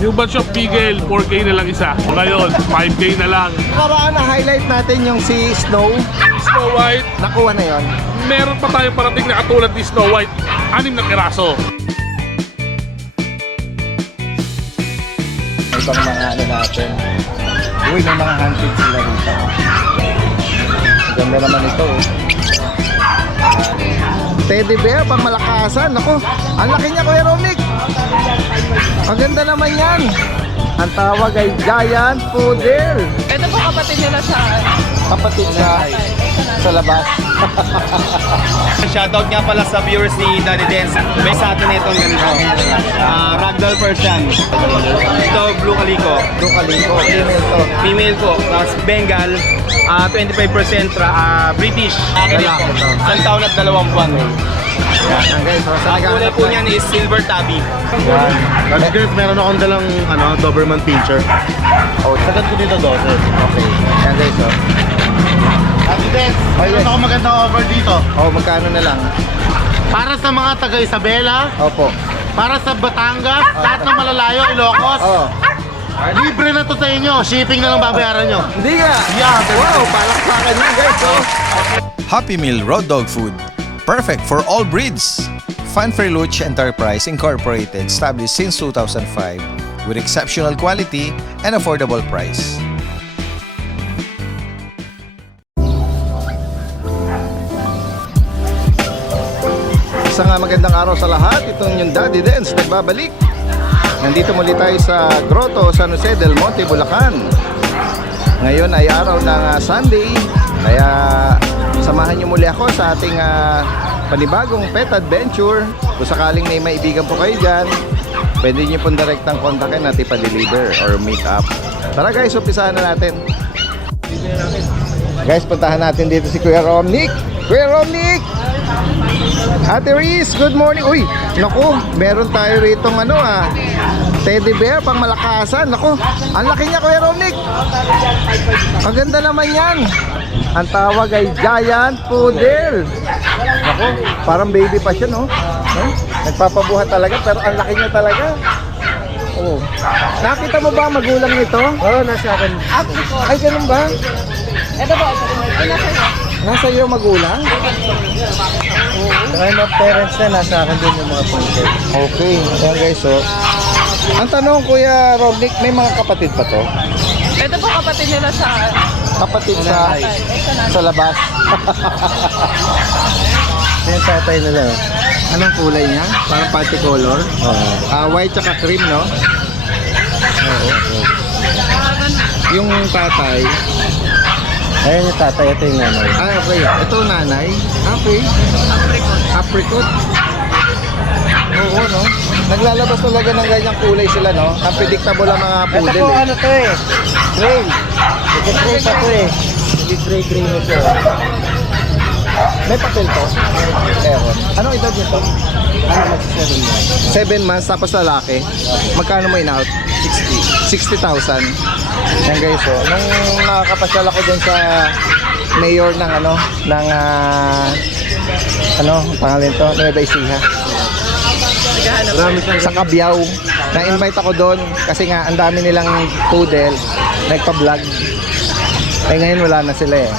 New batch of Beagle, 4K na lang isa. Ngayon, 5K na lang. Karaan na highlight natin yung si Snow. Snow White, Nakuha na yon. meron pa tayong parating na katulad ni Snow White. 6 na piraso. Ibang mga ano natin. Uy, may mga hunted sila rito. Ganda naman ito. Teddy bear, pang malakasan. Ako, ang laki niya, Kuya Romnick. Ang ganda naman yan. Ang tawag ay Giant Poodle. Ito po kapatid nila sa Kapatid sa labas. Shoutout nga pala sa viewers ni Daddy Dance. May sa atin itong ganito. Ragdoll Persian. Ito, Blue Calico. Blue Calico, female to. Female po. Tapos Bengal. 25% British. Lalaki to. Isang taon at 2 buwan. Yan guys, so, sa Ang kulay po niyan is Silver Tabby. Yan. Tapos guys, meron akong dalang Doberman Pinscher. Oh, Sagad ko dito 12. okay. Yan guys, oh. Ate Des, meron akong magandang offer dito. Oh, magkano na lang? Para sa mga taga Isabela, Opo. para sa Batangas, lahat ng malalayo, Ilocos, Oh. libre na to sa inyo. Shipping na lang babayaran nyo. Hindi nga. Yeah, Wow, palakpakan niya guys, oh. Happy Meal Road Dog Food. Perfect for all breeds. Fanfare Luch Enterprise Incorporated, established since 2005 with exceptional quality and affordable price. Isang magandang araw sa lahat. Itong yung Daddy Dance nagbabalik. Nandito muli tayo sa Grotto San Jose del Monte, Bulacan. Ngayon ay araw ng Sunday. Kaya samahan niyo muli ako sa ating panibagong pet adventure. Kung sakaling may maibigan po kayo dyan, pwede niyo pong direktang kontakin at ipa-deliver or meet up. Tara guys, umpisahan na natin. Guys, puntahan natin dito si Kuya Romnick. Kuya Romnick! Ate Riz, good morning. Uy, naku, meron tayo rito teddy bear, pang malakasan. Naku, ang laki niya, Kuya Romnick. Ang ganda naman yan. Ang tawag ay Giant Poodle. Naku, parang baby pa siya, no? Nagpapabuhat talaga, pero ang laki niya talaga. Oh. Nakita mo ba ang magulang nito? Oo, nasa akin. Ay, ganun ba? ito po, Nasa iyo magulang? Kaya mga parents na, nasa akin din yung mga pointer. Okay, ayan guys, so ang tanong, Kuya Romnick, may mga kapatid pa to? ito po kapatid nila sa Kapatid sa labas. Yung tatay nila. Anong kulay niya? Parang party color? White tsaka cream, no? Oo. Yung tatay, Ayun yung tatay, ito yung nanay. okay. Ito nanay. Okay. Apricot. Oo, no? Naglalabas talaga ng ganyang kulay sila, no? Ang predictable ang mga Ito poodle, po, eh. ano to eh. Gray. Ito gray pa to eh. Hindi gray na siya. May papel to? Ewan. Anong edad nito? Ano mag-7 na? 7 months, tapos lalaki. Magkano mo in-out? 60,000. Yan guys, so nung nakakapasyal ako dun sa mayor ng pangalan to, Nueva Ecija, sa Cabiao. Na-invite ako doon kasi nga ang dami nilang poodle, nagpa-vlog. Eh ngayon wala na sila eh.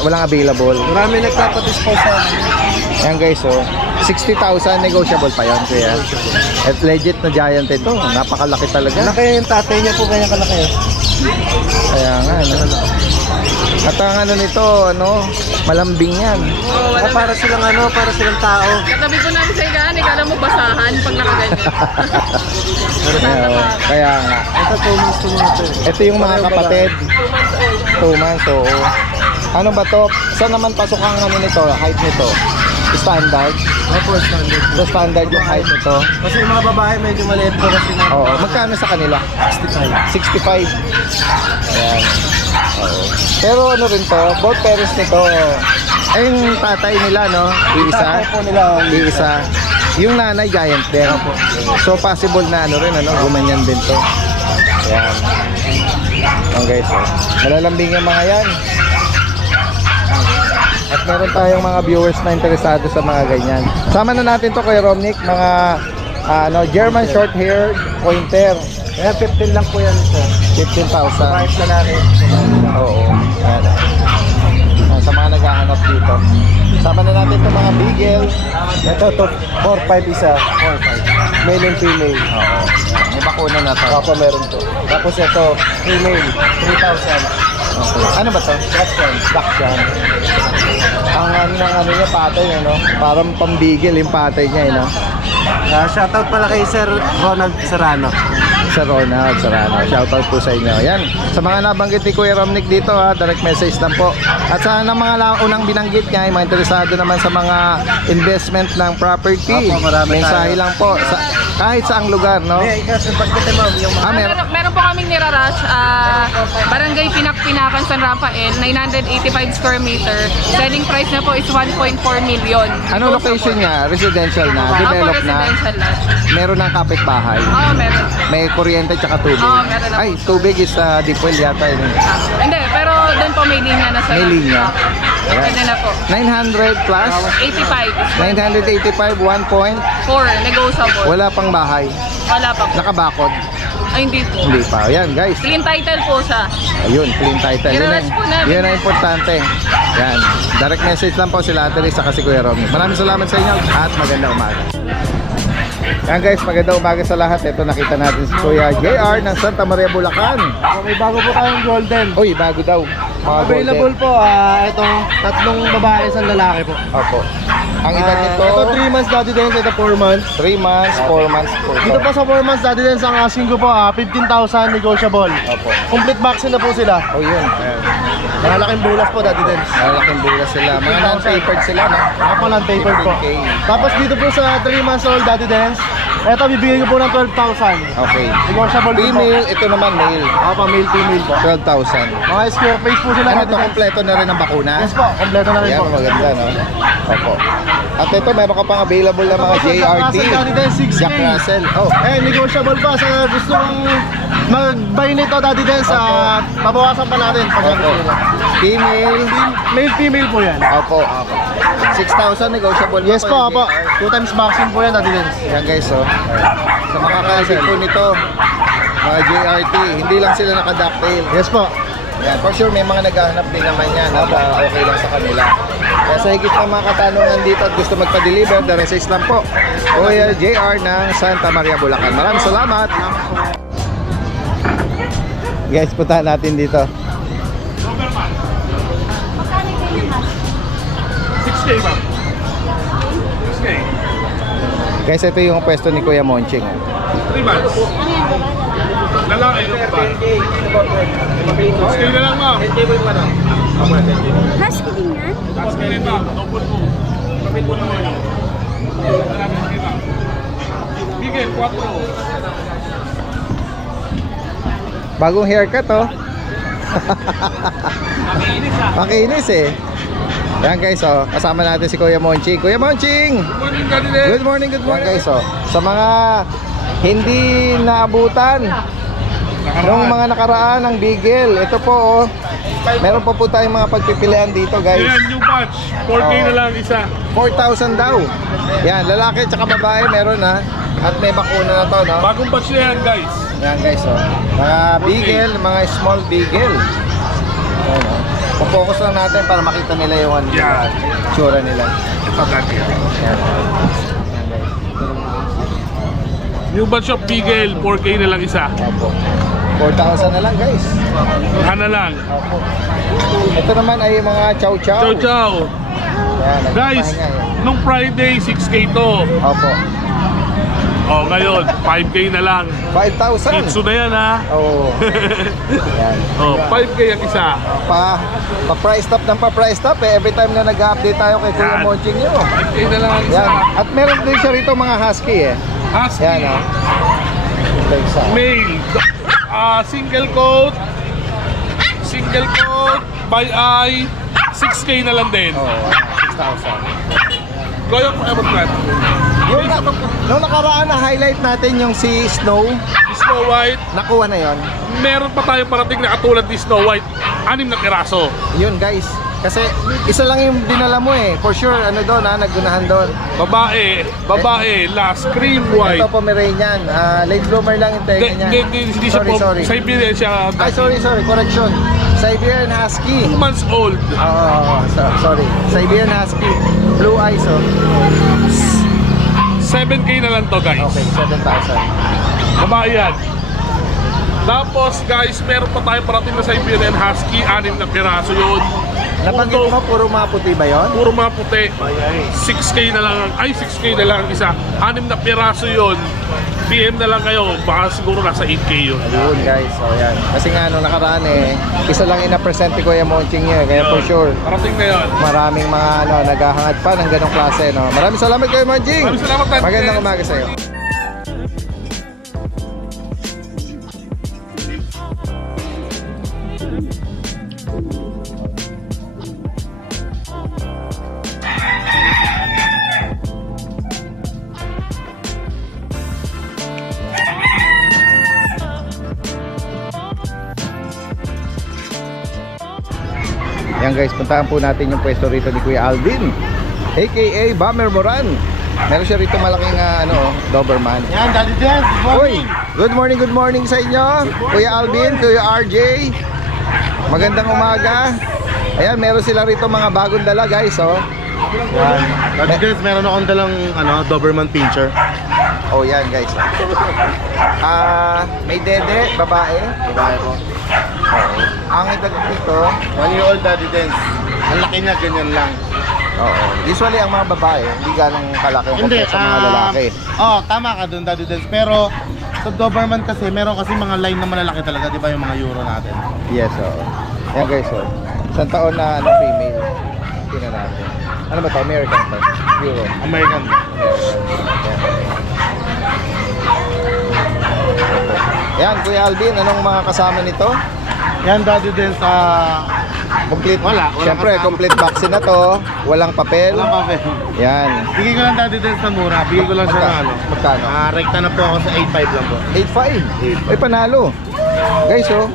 Walang available. Marami nagpapadispose sa akin. Yan guys, so 60,000 negotiable pa yan, kuya. At legit na giant ito. Napakalaki talaga. Laki yung tatay niya po, ganyan kalaki. Kaya nga, At ang nito, malambing yan. Para silang tao. katabi po namin sa higaan, kala mo basahan pag nakaganyan. Kaya nga. Ito 2 months to mga to. Ito yung mga kapatid. 2 months, oo. Ano ba to? Saan naman pasok ang nito, height nito? Standard? Opo, standard. So standard yung height nito. Kasi yung mga babae medyo maliit po kasi na Oo. Magkano sa kanila? 65. Ayan. Oo. Pero ano rin to, both parents nito, ay yung tatay nila, no? Iisa. tatay po nila. Iisa. Yung nanay, giant din. So possible na gumanyan din to. Ayan. Ayan guys, malalambing yung mga yan. At meron tayong mga viewers na interesado sa mga ganyan. Sama na natin to, Kuya Romnick, mga German short hair pointer. Kaya 15 lang po yan sir. 15,000. Kahit lalaki. Oo. Ayan. Sa mga naghahanap dito. Sama na natin itong mga beagle. Ito to 4-5 isa. 4-5. Male and female. Oo. May bakuna na to. Opo, meron to. Tapos ito, female, 3,000. Okay. Ano ba to? Dachshund. Dachshund. Ang ano niya patay, ano? Parang pambigil yung patay niya, no? Shoutout pala kay Sir Ronald Serrano. Sa Ronald Serrano. Shoutout po sa inyo. Yan. Sa mga nabanggit ni Kuya Romnick dito, ha, direct message lang po. At sa mga unang binanggit niya, yung mga interesado naman sa mga investment ng property. Opo, marami mensahe tayo. lang po. Kahit saang lugar, no? Kasi pagkita mo, yung mga... Meron po kaming nirarush, Barangay Pinak-Pinakan, San Rafael, 985 square meter. Selling price na po is 1.4 million. Ano location niya? Residential na? Develop na? Residential na. Meron ng kapitbahay? Oo, meron. May kuryente tsaka tubig? Oo, meron na. Ay, tubig is deep well yata yun. Hindi, pero doon po may linya na sa... May linya. Ayan. Pwede na po. 900 plus? 85. 985, 1 point. 4, negotiable. Wala pang bahay. Wala pa po. Nakabakod. Ay, hindi po. Hindi pa. Ayan guys. Clean title po siya. Ayun, clean title. Nirarush po namin. Yun ang importante. Yan. Direct message lang po sila Ate Liz saka si Kuya Romney. Maraming salamat sa inyo at magandang umaga. Yan guys, magandang umaga sa lahat. Ito nakita natin si Kuya JR ng Santa Maria, Bulacan. May bago po tayong golden. Uy, bago daw. Mga Available golden. po, itong tatlong babae, isang lalaki po. Opo. Ang edad nito, Ito 3 months daddy din, ito 4 months. 3 months, 4 months, 4 Dito po sa 4 months daddy din, ang asking ko po, 15,000 negotiable. Opo. Complete vaccine na po sila. Oh, yun. Ayan. Malaking bulas po daddy din. Malaking bulas sila. Mga non-papered sila, no? Ako lang paper po. 15K. Tapos dito po sa 3 months old daddy dance, eto bibigyan ko po ng 12,000. Okay. Negotiable din po. Female, ito naman male. Ako male female po. 12,000. Mga square face po sila Ano daddy to, dance. kompleto na rin ang bakuna? Yes po, kompleto na rin Ayan, po. maganda, no? Opo. At ito, meron ka pang available na mga Ito po, Jack JRT. Russell, daddy dance, 6K. Jack Russell. Oh, Eh, negotiable pa sa gusto kong mag-buy nito daddy dance, babawasan pa natin pag opo. Female. male female po yan. Opo. 6,000 negotiable. Yes pa po, yung opo. JR. 2 times vaccine po yan daddy dance. Yan guys, oh. Sa mga kasip po nito, mga JRT, hindi lang sila naka-ducktail. Yes po. Yan, for sure may mga naghahanap din naman yan at okay lang sa kanila. Kaya sa higit ng mga katanungan dito at gusto magpa-deliver, the resist lang po. Kuya JR ng Santa Maria, Bulacan. Maraming salamat. Guys, puntahan natin dito. Doberman. 6K ma'am. 6K. Guys, ito yung pwesto ni Kuya Monching. 3 months. Lalaki yung ba? 6K na lang ma'am. Husky din yan? 6K rin ma'am. Double mo. Double mo naman yun. Bigel, 4. Bagong haircut, oh. Makinis eh. Yan guys, oh. Kasama natin si Kuya Monching. Kuya Monching! Good morning, Daddy Dad. Good morning, good morning. Yan guys, oh. Sa mga hindi naabutan nung mga nakaraan ng Beagle, ito po, oh. Meron pa po tayong mga pagpipilian dito, guys. Ayan, new batch. 4K na lang isa. 4,000 daw. Yan, lalaki at babae meron, ha. At may bakuna na to, no? Bagong batch na yan, guys. Yan guys, oh. Mga Beagle, mga small Beagle. Ayan, oh. Pupokus lang natin para makita nila yung ano, Yan. tsura nila. Ito dati yan. Yan. New batch of Bigel, 4K na lang isa. Opo. 4,000 na lang guys. Hana lang. Opo. Ito naman ay mga chow chow. Ciao, ciao. Yan, Guys, nagpapahinga yan. nung Friday, 6K to. Opo. Oh, ngayon, 5K na lang. 5,000. Kitsu na yan, ha? Oo. Yan. Oh, 5K ang isa. Pa-price top ng pa-price top eh. Every time na nag-update tayo kay Kuya Yan. Monching nyo. 5K na lang ang isa. Yan. At meron din siya rito mga husky eh. Husky, Yan, oh. Ito isa. male, single coat, by eye, 6K na lang din. Oo, 6,000. Goyo pa abot na. Yung nung nakaraan na highlight natin yung si Snow, Snow White, nakuha na yon. meron pa tayo parating na katulad ni Snow White, 6 na piraso. Yun guys, Kasi isa lang yung dinala mo eh. For sure, ano doon ha, nagunahan doon. Babae, last cream white. Ito Pomeranian. Late bloomer lang yung tenga niya. Hindi siya po, Siberian siya. Ay, sorry, correction. Siberian Husky. 2 months old. Sorry. Siberian Husky. Blue eyes, oh. 7K na lang to, guys. Okay, 7,000. Babae yan. Tapos guys, meron pa tayo parating na Siberian Husky, 6 na piraso yun. Nabanggit mo, puro mga puti ba yun? Puro mga puti. 6K na lang, 6K na lang ang isa. 6 na piraso yun. PM na lang kayo, baka siguro nasa 8K yun. Ayun guys, so yan. Kasi nga nung nakaraan eh, isa lang ina-present ko yung Monching niya, kaya for sure. Parating na yun. Maraming mga naghahangad pa ng ganong klase, no? Maraming salamat kayo, Monching! Maraming salamat, Ted. Magandang umaga sa'yo. Yan guys, puntahan po natin yung pwesto rito ni Kuya Alvin, aka Bomber Moran. Meron siya rito malaking Doberman. Yan, Daddy Dance, good morning. Good morning sa inyo, Kuya Alvin, Kuya RJ. Magandang umaga. Ayan, meron sila rito mga bagong dala guys, oh. Yan. Daddy Dance, meron akong dalang Doberman Pinscher. Oh, yan guys. May dede, babae. Babae ko. Ang edad dito, 1-year-old Daddy Dance. Ang laki niya, ganyan lang. oo. Usually ang mga babae, hindi ganong kalaki ang Hindi, compare sa mga lalaki. tama ka dun, Daddy Dance. Pero sa Doberman kasi, meron kasi mga line na malalaki talaga, di ba yung mga Euro natin? Yes, oo. Yan guys, oh. Isang taon na female. Tingnan natin. Ano ba to? American to? Euro. American. Yan, Kuya Alvin, anong mga kasama nito? Yan, Daddy Dance, Complete. Wala Siyempre, kasama. complete vaccine na to. Walang papel. walang papel. Yan. Bigay ko lang Daddy Dance na mura. Bigay ko lang siya ng Magkano? rekta na po ako sa 8.5 lang po. 8.5. Ay, panalo. Guys, oh.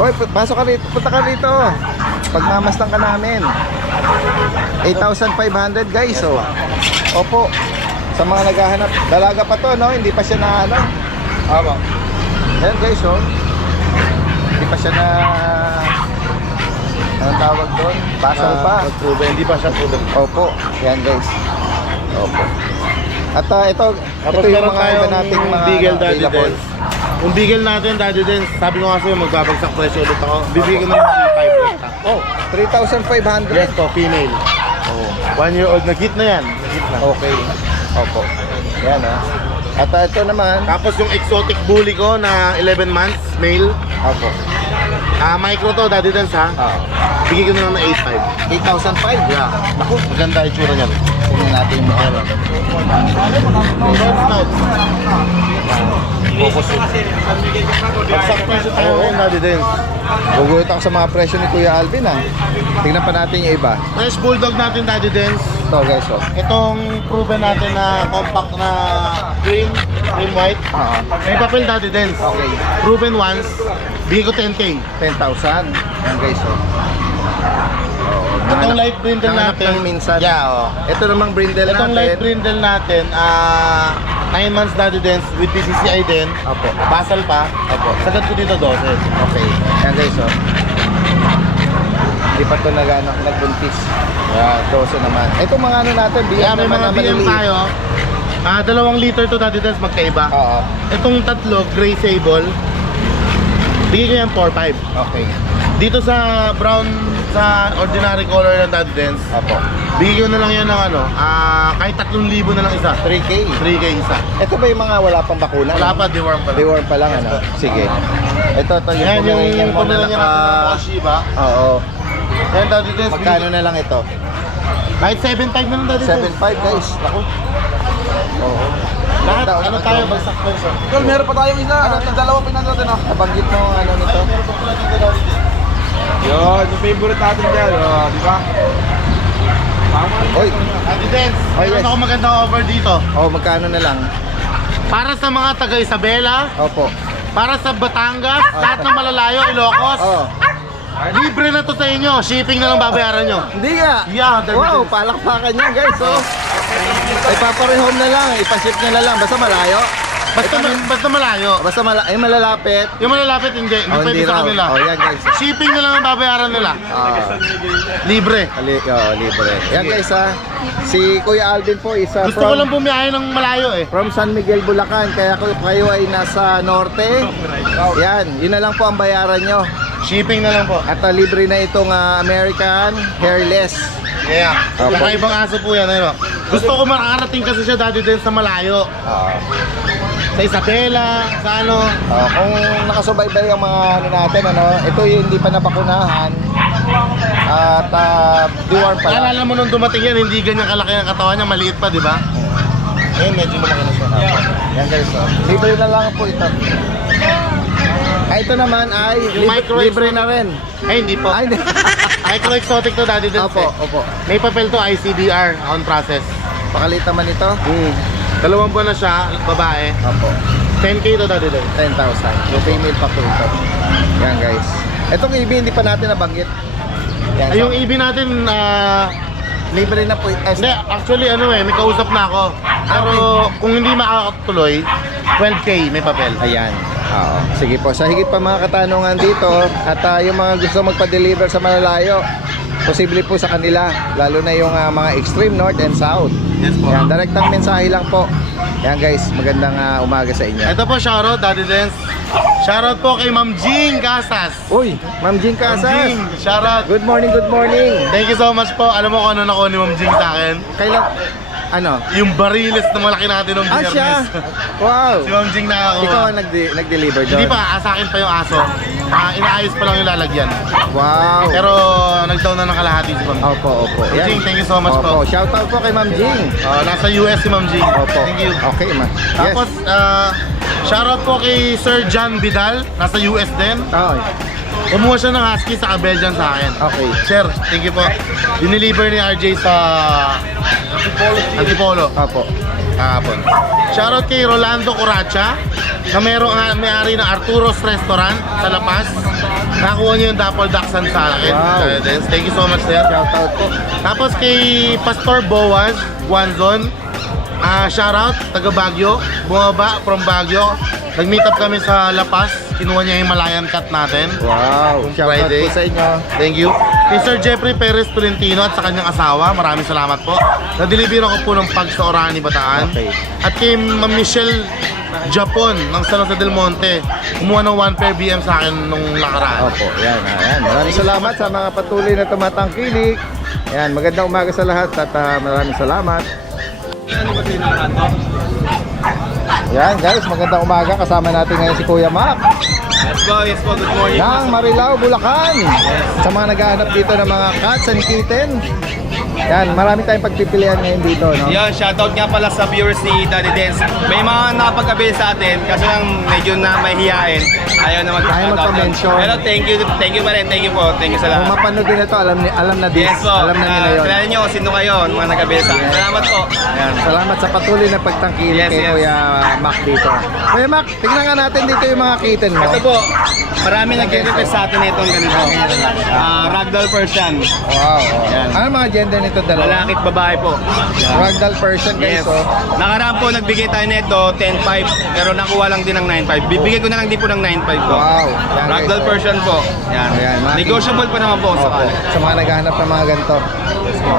Oy, pasok ka rito. Punta ka rito. Pagmamastan ka namin. 8,500 guys, oh. Opo. Sa mga naghahanap. Dalaga pa to, no? Hindi pa siya na, Tama. Ayan guys, oh. Hindi pa siya na... Anong tawag doon? Basal pa. Proven. Hindi pa siya proven. Opo. Yan guys. Opo. At ito Tapos yung meron mga iba tayong nating mga Beagle Daddy available. Dance. Yung Beagle natin, Daddy Dance, sabi ko kasi magbabagsak presyo ulit ako. Bibigyan ko ng 3.5 rekta. Oh, 3,500. Yes po, female. Oh. 1-year-old, nag-hit na yan. Nag-hit na. Okay. Opo. Yan ah. At ito naman. Tapos yung exotic bully ko na 11 months, male. Opo. Micro to, Daddy Dance ha. Bigyan ko na lang ng 8.5. 8,500. Yeah. Naku, maganda yung tsura niyan. Tingnan natin yung mukha. Focus yun. Bagsak presyo tayo ngayon, Daddy Dance. Gugulat ako sa mga presyo ni Kuya Alvin ah. Tingnan pa natin yung iba. Fresh Bulldog natin, Daddy Dance. Ito guys, oh. Itong proven natin na compact na cream white. May papel, Daddy Dance. Okay. Proven once, bigay ko 10K. 10,000. Yan guys, oh. Itong light brindle Nanganap natin. lang minsan. Yeah, oh. Ito namang brindle Itong light natin. brindle natin, 9 months Daddy Dance with PCCI din. Opo. Basal pa. Opo. Sagad ko dito 12. Okay. Yan guys, oh. Hindi pa ito nagbuntis. Yan, 12 naman. Ito mga ano natin, BM Kaya may naman mga na BM maliliit. tayo. 2 liter to Daddy Dance magkaiba. Oo. Itong tatlo, gray sable. Bigay ko yan 4.5. Okay. Dito sa brown, sa ordinary color ng Daddy Dance, Opo. bigay ko na lang yan ng kahit 3,000 na lang isa. 3K. 3K isa. Ito ba yung mga wala pang bakuna? Wala pa, deworm pa lang. Deworm pa lang, ano? Sige. Ito yung Yan Pomeranian yung mo na Pomeranian natin ng mga Shiba. Oo. Yan Daddy Dance. Magkano na lang ito? Kahit 7.5 na lang Daddy Dance. 7.5 guys. Ako. Oo. Lahat, Ganda, ano oh. tayo, bagsak presyo. Tol, meron pa tayong isa. Dalawa pinanood na. Nabanggit mo ano nito? Meron pa pala dito Daddy Dance. Yun, yung favorite natin dyan. Di ba? Oy. Daddy Dance, Oh, meron yes. ako magandang offer dito. Oh, magkano na lang? Para sa mga taga Isabela, Opo. para sa Batangas, lahat ng malalayo, Ilocos. Oh. Libre na to sa inyo. Shipping na lang babayaran nyo. Hindi nga. Yeah, Wow, palakpakan niya guys. So, ipaparehome na lang, ipaship niya na lang. Basta malayo. Basta malayo. Basta malalapit. Yung malalapit, hindi pwede sa raw. kanila. Oh, yan guys. Shipping na lang ang babayaran nila. Ah, Libre. libre. Yan guys ha. Si Kuya Alvin po isa Gusto ko lang bumiyahe ng malayo eh. from San Miguel, Bulacan. Kaya kung kayo ay nasa norte, yan, yun na lang po ang bayaran nyo. Shipping na lang po. At libre na itong American Hairless. Yeah. Opo. Kakaibang aso po yan. Ano? Gusto ko makarating kasi siya dati din sa malayo. Sa Isabela, sa ano. Kung nakasubaybay ang mga ano natin, ito yung hindi pa nabakunahan. At deworm pa lang. Alala mo nung dumating yan, hindi ganyan kalaki ang katawan niya, maliit pa, di ba? Eh, medyo lumaki na siya. Yan guys, libre na lang po ito. Ito naman ay Yung micro libre na rin. Ay, hindi po. Ay, hindi. Micro exotic to, daddy din. Opo. May papel to, ICDR, on process. Pakalit naman ito. 2 buwan na siya, babae. Opo. 10K to, daddy din. 10,000. Yung female pa po ito. Yan guys. Itong EB hindi pa natin nabanggit. Yan, Ay, yung EB natin, libre na po. hindi, actually, may kausap na ako. Pero kung hindi makakatuloy, 12K, may papel. Ayan. Oo. Sige po. Sa higit pa mga katanungan dito at yung mga gusto magpa-deliver sa malalayo, posible po sa kanila. Lalo na yung mga extreme north and south. Yes po. Yan, direktang mensahe lang po. Yan guys, magandang umaga sa inyo. Ito po, shoutout, Daddy Dance. Shoutout po kay Ma'am Jing Casas. Uy, Ma'am Jing Ma'am Casas. Jing, shoutout. Good morning, good morning. Thank you so much po. Alam mo kung ano nakuha ni Ma'am Jing sa akin? Kailan, ano? Yung bariles na malaki natin ng biyernes. Siya? Wow. Si Ma'am Jing nakakuha. Ikaw ang nag-deliver doon? Hindi pa, sa akin pa yung aso. Inaayos pa lang yung lalagyan. Wow. Pero nag-down na ng kalahati si Ma'am Jing. Opo. Ma'am Jing, thank you so much Opo. po. Shoutout po kay Ma'am Jing. Nasa US si Ma'am Jing. Opo. Thank you. Okay, ma. Yes. Tapos, shoutout po kay Sir John Vidal. Nasa US din. Oh, Kumuha siya ng husky sa Belgian sa akin. okay. Sir, thank you po. Dineliver ni RJ sa Antipolo. Opo. Kahapon. Shoutout kay Rolando Curacha na may-ari ng Arturo's Restaurant sa La Paz. Nakuha niyo yung Dapple Dachshund sa akin. Wow. Thank you so much, sir. Shoutout po. Tapos kay Pastor Boaz Guanzon. Shoutout, taga Baguio. Bumaba from Baguio. Nag-meet up kami sa La Paz. Kinuha niya yung Malayan cat natin. Wow. Shoutout Friday. po sa inyo. Thank you. Kay Sir Jeffrey Perez Tolentino at sa kanyang asawa, maraming salamat po. Na-deliver ako po ng pag sa Orani, Bataan. Okay. At kay Ma'am Michelle Japon ng San Jose del Monte, kumuha ng 1 pair BM sa akin nung nakaraan. Opo, yan. Maraming salamat sa mga patuloy na tumatangkilik. Yan, magandang umaga sa lahat at maraming salamat. Yan guys, magandang umaga. Kasama natin ngayon si Kuya Mac Yes po, good morning. ng Marilao, Bulacan. Sa mga naghahanap dito ng mga cats and kitten. Yan, marami tayong pagpipilian ngayon dito, no? Yan, shoutout nga pala sa viewers ni Daddy Dance. May mga nakapag-avail sa atin, kasi lang medyo na mahihiyain. Ayaw na Ayaw magpa-mention. Pero thank you pa rin, thank you po, thank you sa Kung lahat. mapanood din ito, alam na this. Yes po, Alam na nila yun. kilala nyo kung sino kayo, mga nag-avail sa akin. Salamat po. Yan, salamat sa patuloy na pagtangkilik Yes, kay yes. Kuya Mac dito. Kuya Mac, tignan nga natin dito yung mga kitten mo. Ito po, marami nag-request sa atin itong ganito. Ragdoll Persian. Wow. Yan. Ano mga gender nito dalawa? Lalaki at babae po. Ragdoll Persian guys, Yes. oh. Nakaraan po, nagbigay tayo nito 10.5 pero nakuha lang din ng 9.5. Bibigay ko na lang din po ng 9.5 po. Wow. Yan, Ragdoll guys, oh. version po. Yan. Ayan, mga Negotiable pa naman po Opo. sakali. Sa mga naghahanap ng mga ganito.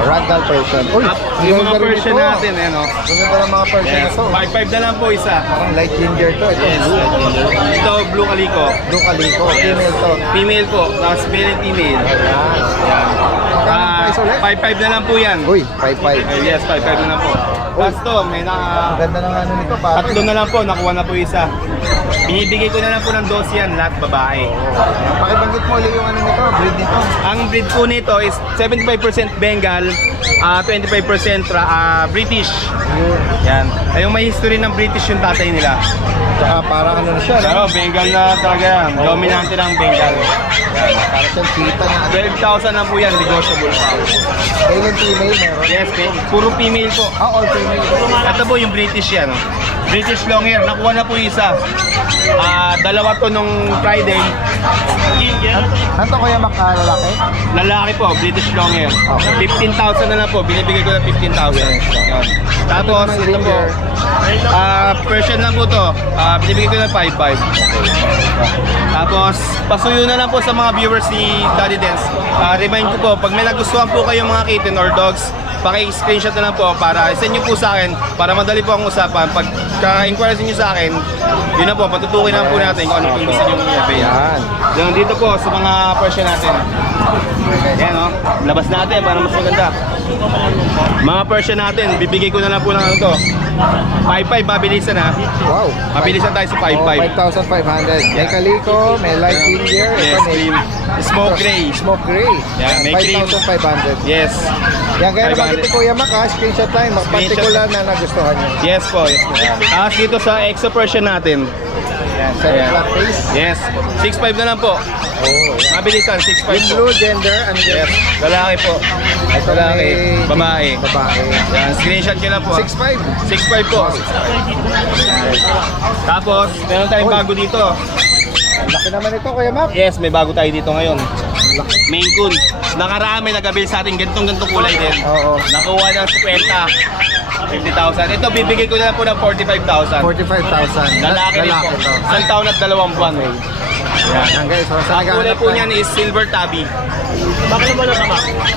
Ragdoll Persian. Uy, ang Yung ganda mga rin version ito. natin, eh, no? Ang ganda ng mga Persian Yes. na to. 5.5 na lang po isa. Parang light ginger to. Ito, Yes. blue. Ito, blue calico. Blue calico. Female to. Female po, tapos male and female. Yan. Magkano ang price ulit? 5.5 na lang po yan. Uy, 5.5. Yes, 5.5 na lang po. Tapos to, may Ang ganda ng ano nito, pare. tatlo na lang po, nakuha na po isa. Binibigay ko na lang po ng 12 yan, lahat babae. Pakibanggit mo ulit yung ano nito, breed nito. Ang breed po nito is 75% Bengal, 25% British. Yan. Ay, yung may history ng British yung tatay nila. Tsaka parang ano na siya, no? Pero Bengal na talaga yan. Dominante ng Bengal. Parang siyang kita na. 12,000 na po yan, negotiable pa. Male and female meron. Yes, puro female po. All female. Ito po yung British yan. British long hair. Nakuha na po isa. Dalawa to nung Friday. Ano to Kuya Mac, lalaki? Lalaki po, British Longhair. 15,000 na lang po, binibigay ko na 15,000. Yan. Tapos, ito po, Persian lang po to, binibigay ko na 5,500. Tapos, pasuyo na lang po sa mga viewers ni Daddy Dance. Remind ko po, pag may nagustuhan po kayong mga kitten or dogs, paki-screenshot na lang po para send nyo po sa akin para madali po ang usapan. Pag ka-inquire nyo sa akin, yun na po, patutukin na po natin kung ano po gusto nyo i-avail. Yan. Yan, dito po sa mga Persian natin. Yan o, labas natin para mas maganda. Mga Persian natin, bibigay ko na lang po ng ano to. 5,500, mabilisan ha. Wow. Mabilisan tayo sa 5,500. 5,500. May kaliko, may light ginger, Yes, ito may cream. Smoke gray. smoke gray. Yan, may cream. 5,500. Yes. Yan, kaya 500. naman ito Kuya Mac, screenshot tayo, particular na nagustuhan nyo. Yes po, yes po. Tapos dito sa Exo Persian natin. Yan, seven Ayan. black face. Yes. 6,500 na lang po. Oh, yan. Mabilisan, 6,500 Yung po. blue gender, ano Yes. yan? Lalaki po. Ito Lalaki. may- Babae. Babae. Yan, screenshot ko na po. 6,500. 6,500 po. Tapos, meron tayong bago dito. Ang laki naman ito Kuya Mac. Yes, may bago tayo dito ngayon. Maine Coon. Nakarami nag-avail sa atin ganitong kulay din. Oo. Nakuha ng 50,000. Ito, bibigay ko na lang po ng 45,000. 45,000. Lalaki din po. ito. Isang taon at 2 buwan. Yan guys, so sa Ang kulay naghahanap po tayo- niyan is silver tabby. Bakit naman na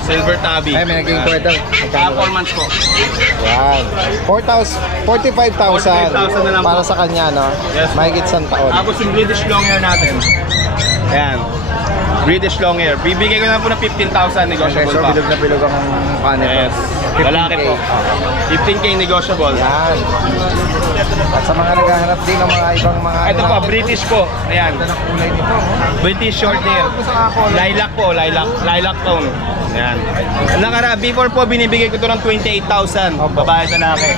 Silver tabby. Ay, may naging kwento. Magkano? 4 months po. Yan. 45,000 45,000 na lang para po. sa kanya, no? Yes. Mahigit isang taon. Tapos yung British Longhair natin. Ayan. British Longhair. Bibigay ko na po ng 15,000 Okay, negotiable so pa. bilog na bilog ang panel. Yes. Lalaki po. 15K negotiable. Yan. At sa mga naghahanap din ng mga ibang mga... Ito pa, British po. Ayan. Ito ng kulay nito. British short hair. Lilac po, lilac. Lilac tone. Ayan. Before po, binibigay ko to ng 28,000. Babae sa lalaki.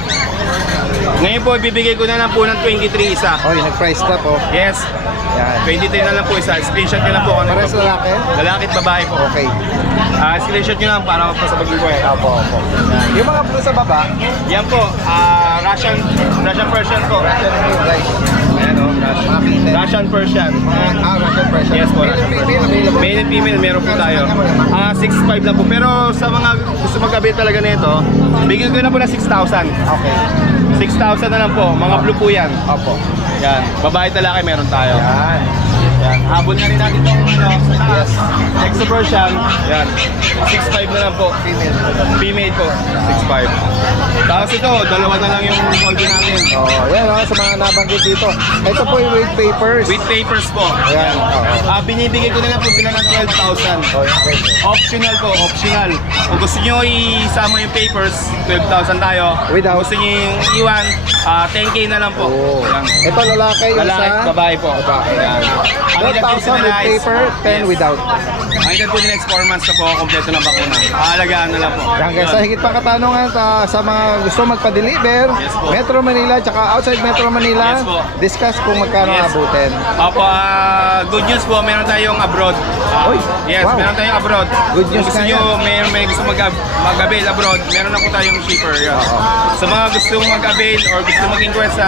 Ngayon po, bibigay ko na lang po ng 23 isa. Oh, yung nag-price na po. Yes. Yan. 23 na lang po isa. Screenshot nyo lang po. Ano Pares lalaki? Lalaki at babae po. Okay. Screenshot nyo lang para pa sa pag-inquire. Opo, opo. Yung mga blue sa baba, Yan po, Russian Persian po. Russian blue guys. Ayan o, Mga kitten. Russian Persian. Russian Persian. Yes po, Male and Russian female Persian. available. Male and female, meron po tayo. 6,500 lang po. Pero sa mga gusto mag-abit talaga nito, bigyan ko na po na 6,000. Okay. 6,000 na lang po, mga blue po yan. Opo. Yan, babae talaki meron tayo. Yan. Yan, habol na rin natin itong sa taas. Exo Persian, yan. 6,500 na lang po. Female. Female po, 6,500. Tapos ito, dalawa na lang yung golden natin. Oh, yan oh, sa mga nabanggit dito. Ito po yung weight papers. With papers po. Ayan. Oo. Binibigay ko na lang po sila ng 12,000. Oh, yan guys. Optional po, optional. Kung gusto nyo isama yung papers, 12,000 tayo. Without? Kung gusto nyo yung iwan, 10K na lang po. Oh. Yan. Ito lalaki yung Lalaki, sa... babae po. Babae. Yan. Ang edad po 12,000 with nila is- paper, 10 Yes. without. Ang edad po nila is 4 months na po, kompleto ng bakuna. Aalagaan na lang po. Yan guys, Yun. sa higit pang katanungan sa mga gusto magpa-deliver, Yes po. Metro Manila tsaka outside Metro Manila, Yes po. discuss kung magkano Yes. abutin. Opo, good news po, meron tayong abroad. Uy, Yes, wow. meron tayong abroad. Good news Kung gusto nga nyo, may gusto mag-avail abroad, meron na po tayong shipper. Yan. Sa mga gusto mag-avail or gusto mag-inquire sa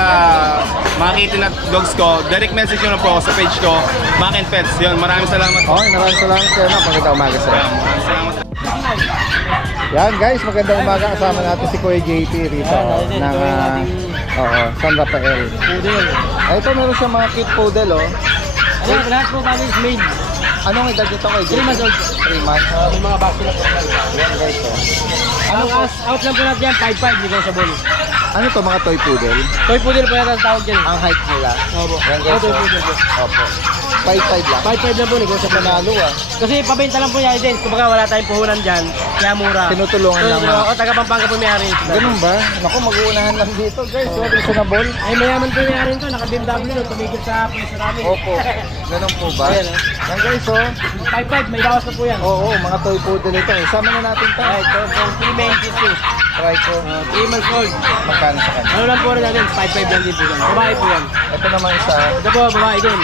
mga kitten at dogs ko, direct message nyo na po ako sa page ko, Mac and Pets. Yun, maraming salamat po. Okay, maraming salamat kayo na. Magandang umaga sir. Maraming salamat. Yan guys, magandang umaga. Kasama natin si Kuya JP rito ng San Rafael. Poodle. Ito meron siya mga cute poodle oh. Ano, lahat po kami is made. Anong edad nito kay JP? 3 months old. 3 months. May mga vaccine na po. Yan guys oh. Ang out lang po natin yan, 5'5", negotiable. Ano to mga toy poodle? Toy poodle po yata ang tawag dyan. Ang height nila. Opo. Yan Oh, guys toy oh. poodle po. Opo. 5'5 lang. 5'5" lang po, negotiable. Panalo ah. Kasi pabenta lang po yan din. Kumbaga wala tayong puhunan dyan. Kaya mura. Tinutulungan lang, So, ha? taga Pampanga po may-ari. Ganun ba? Naku, mag-uunahan lang dito guys. So, reasonable. Ay, mayaman po yung may-ari nito. Naka-BMW no, tumigil sa puso namin. Opo. Ganun po ba? Ayan, Yan guys oh. 5'5", may bawas na po yan. Oo, mga toy poodle ito. Isama na natin to. Ay, ito po, female tissue. Try ko. 3 months old. Magkano sa kanya? Ano lang po rin natin, 5'5" lang din po yan. Babae po yan. Ito naman isa. Ito po, babae din.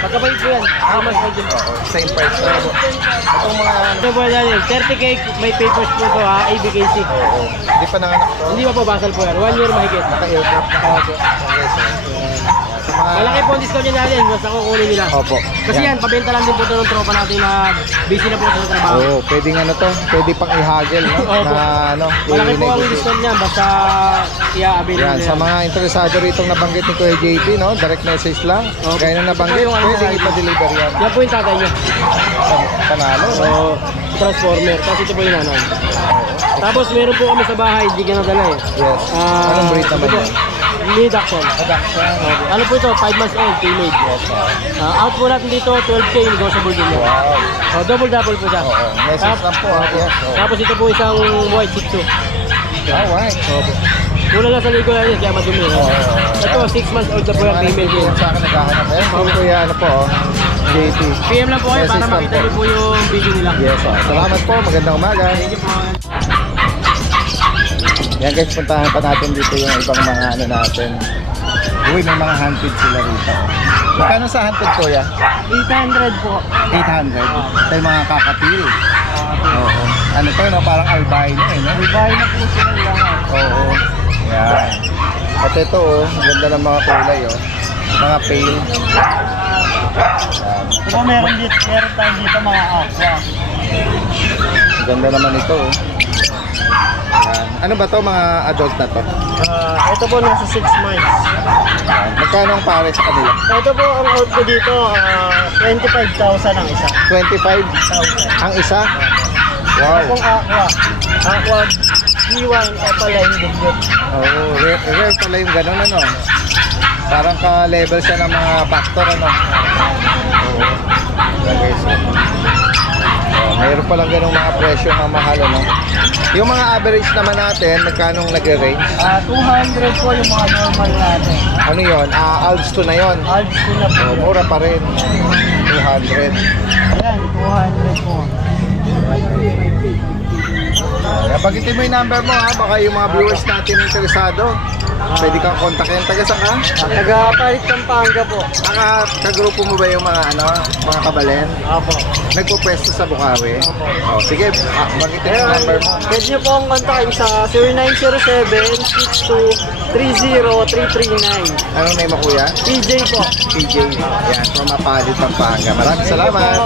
Pagkabalik po yan, 3 months old din po. Oo, same price na. Itong mga Ito po yan, 30K, may papers po ito ha, ABKC. oo. Hindi pa nanganak to. Hindi pa po basal po yan, 1 year mahigit. Naka-aircraft na. Opo. Yan guys oh. Malaki po ang discount niya natin, basta kukunin nila. Opo. Kasi yan, pabenta lang din po ito ng tropa natin na busy na po sa trabaho. Oo, pwedeng ano to, pwede pang i-haggle, no? Opo. Na ano, Malaki po ang i-negotiate. discount niya, basta i-avail Yan, nila. sa mga interesado rito nabanggit ni Kuya JP, no? Direct message lang. Opo. Gaya na nabanggit, Ito po yung ano, pwedeng ipa-deliver yan. Yan po yung tatay niya. Panalo, no? So, Transformer. Tapos ito po yung nanay. Tapos meron po kami sa bahay, hindi ka nadala eh. Yes. Anong breed naman yan? Mini Dachshund. Ano po ito? 5 months old, female. Out po natin dito, 12K, negotiable din yan. Wow. Double po siya. Oo, message lang po. Yes. Tapos ito po isang white shih tzu. Alright. Muna lang sa ligo na yun, kaya madumi. Ito, 6 months old na po yung female din. Sa akin naghahanap. Ayan, kung Kuya, ano po, JP. PM lang po kayo para Message lang makita po. niyo po yung video nila. Yes, salamat po. Magandang umaga. Thank you po. Yan guys, puntahan pa natin dito yung ibang mga ano natin. Uy, may mga hunted sila rito. Magkano sa hunted, Kuya? 800 po. 800. Ito yung mga kakatil. Oo. Ano to, no? Parang albino eh, no? Ibay na po sila lahat. Oo. Yan. At ito, oh, ang ganda ng mga kulay, oh. Mga pale. Yan. Diba meron tayo dito mga aqua. Ang ganda naman ito, oh. Yan. Ano ba to, mga adult na to? Ito po nasa 6 months. Yan. Magkano ang pare sa kanila? Ito po ang out ko dito, 25,000 ang isa. 25 ang isa? Wow. Akong aqua. Aqua B1 Opaline Dugyot. Oo, rare pala yung gano'n, ano? Parang ka-level siya ng mga factor, ano? Oo. Yan guys. Mayroon palang ganong mga presyo na mahal, ano? Yung mga average naman natin, magkanong nag-range? 200 po yung mga normal natin. Ano yun? Alps 2 na yun. Alps ko na po. Oh, mura pa rin. 200. Yan, 200 po. Bagitin mo yung number mo, ha? Baka yung mga viewers natin interesado. Pwede kang kontakin. Taga saan ka? Taga-Palit Pampanga po. Kagrupo mo ba yung mga ano, mga kabalen? Apo. Nagpo-pwesto sa Bukawi? Oh, sige, bagitin yung number mo. Pwede niyo po akong kontakin sa 0907-6230-339. Anong name mo, kuya? PJ po. PJ. Yan, from Mapalit, Pampanga. Maraming salamat.